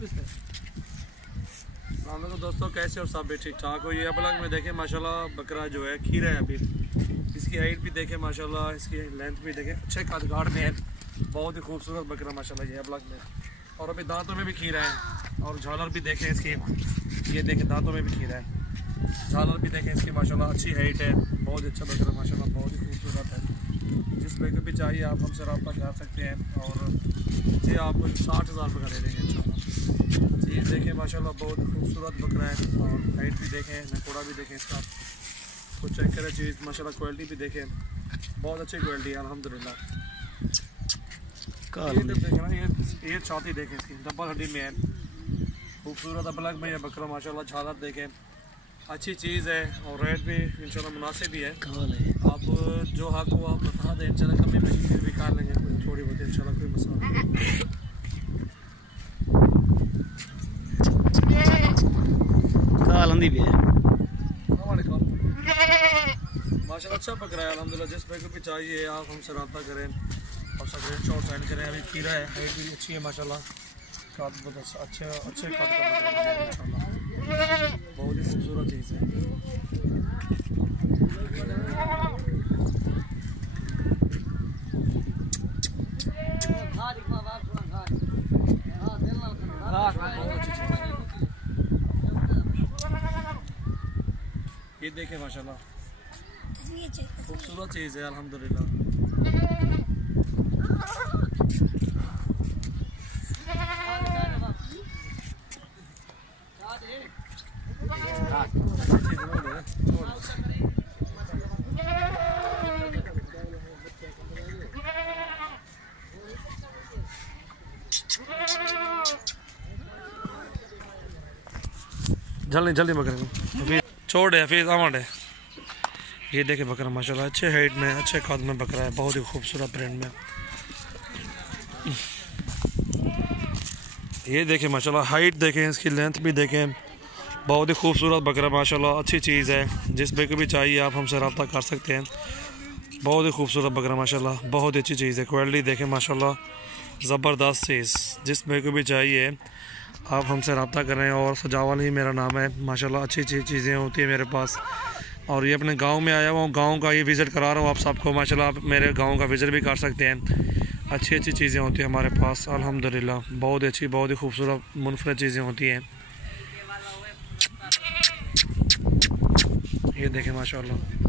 तो दोस्तों कैसे और सब भी ठीक ठाक हो। ये अपलग में देखें माशाल्लाह बकरा जो है खीरा है अभी। इसकी हाइट भी देखें माशाल्लाह, इसकी लेंथ भी देखें, अच्छे कदगाड़ में है, बहुत ही खूबसूरत बकरा माशाल्लाह ये अपलग में। और अभी दांतों में भी खीरा है और झालर भी देखें इसकी, ये देखें दांतों में भी खीरा है, झालर भी देखें इसकी माशाल्लाह अच्छी हाइट है, बहुत अच्छा बकरा माशाल्लाह, बहुत ही खूबसूरत है। जिस बकरे भी चाहिए आप हमसे रब्ता कर सकते हैं और ये आपको 60,000 रुपये का दे देंगे इंशाल्लाह। चीज़ देखें माशाल्लाह बहुत खूबसूरत बकरा है और हाइट भी देखें, नकोड़ा भी देखें इसका, तो चेक करें चीज़ माशाल्लाह, क्वालिटी भी देखें, बहुत अच्छी क्वालिटी है अल्हम्दुलिल्लाह। देखें ना ये छाती देखें इसकी, डबल हड्डी में है, खूबसूरत अपलग में ये बकरा माशाल्लाह। झालर देखें, अच्छी चीज़ है और रेट भी इंशाल्लाह मुनासिब ही है। आप जो हक को आप बता दें इंशाल्लाह, कमी बेशी फिर भी कर लेंगे थोड़ी बहुत इंशाल्लाह, कोई मसला नहीं। भी है माशाल्लाह, अच्छा बकरा है अल्हम्दुलिल्लाह। जिस बकरे भी चाहिए आप हमसे रब्ता करें और स्क्रीन शॉट सेंड करें। अभी खीरा है, हाइट भी अच्छी है माशाल्लाह, कद बहुत अच्छे अच्छे कद का बकरा है इंशाल्लाह, बहुत ही खूबसूरत चीज़ है। ये देखें माशाल्लाह, खूबसूरत चीज़ है अल्हम्दुलिल्लाह। जल्दी जल्दी बकरे को छोड़ है फिर आवाड है। ये देखे बकरा माशाल्लाह, अच्छे हाइट में अच्छे कद में बकरा है, बहुत ही खूबसूरत प्रिंट में। ये देखें माशाल्लाह, हाइट देखें, इसकी लेंथ भी देखें, बहुत ही खूबसूरत बकरा माशाल्लाह, अच्छी चीज़ है। जिस बकरे भी चाहिए आप हमसे रब्ता कर सकते हैं, बहुत ही खूबसूरत बकरा माशाल्लाह, बहुत ही अच्छी चीज़ है। क्वालिटी देखें माशाल्लाह, ज़बरदस्त चीज़। जिस बकरे भी चाहिए आप हमसे रब्ता करें और सजावल ही मेरा नाम है माशाल्लाह, अच्छी अच्छी चीज़ें होती हैं मेरे पास। और ये अपने गांव में आया हुआ हूँ, गांव का ये विज़िट करा रहा हूँ आप सबको माशाल्लाह, आप मेरे गांव का विज़िट भी कर सकते हैं। अच्छी अच्छी चीज़ें होती हैं हमारे पास अल्हम्दुलिल्लाह, बहुत अच्छी बहुत ही खूबसूरत मुनफरद चीज़ें होती हैं। ये देखें माशाल्लाह।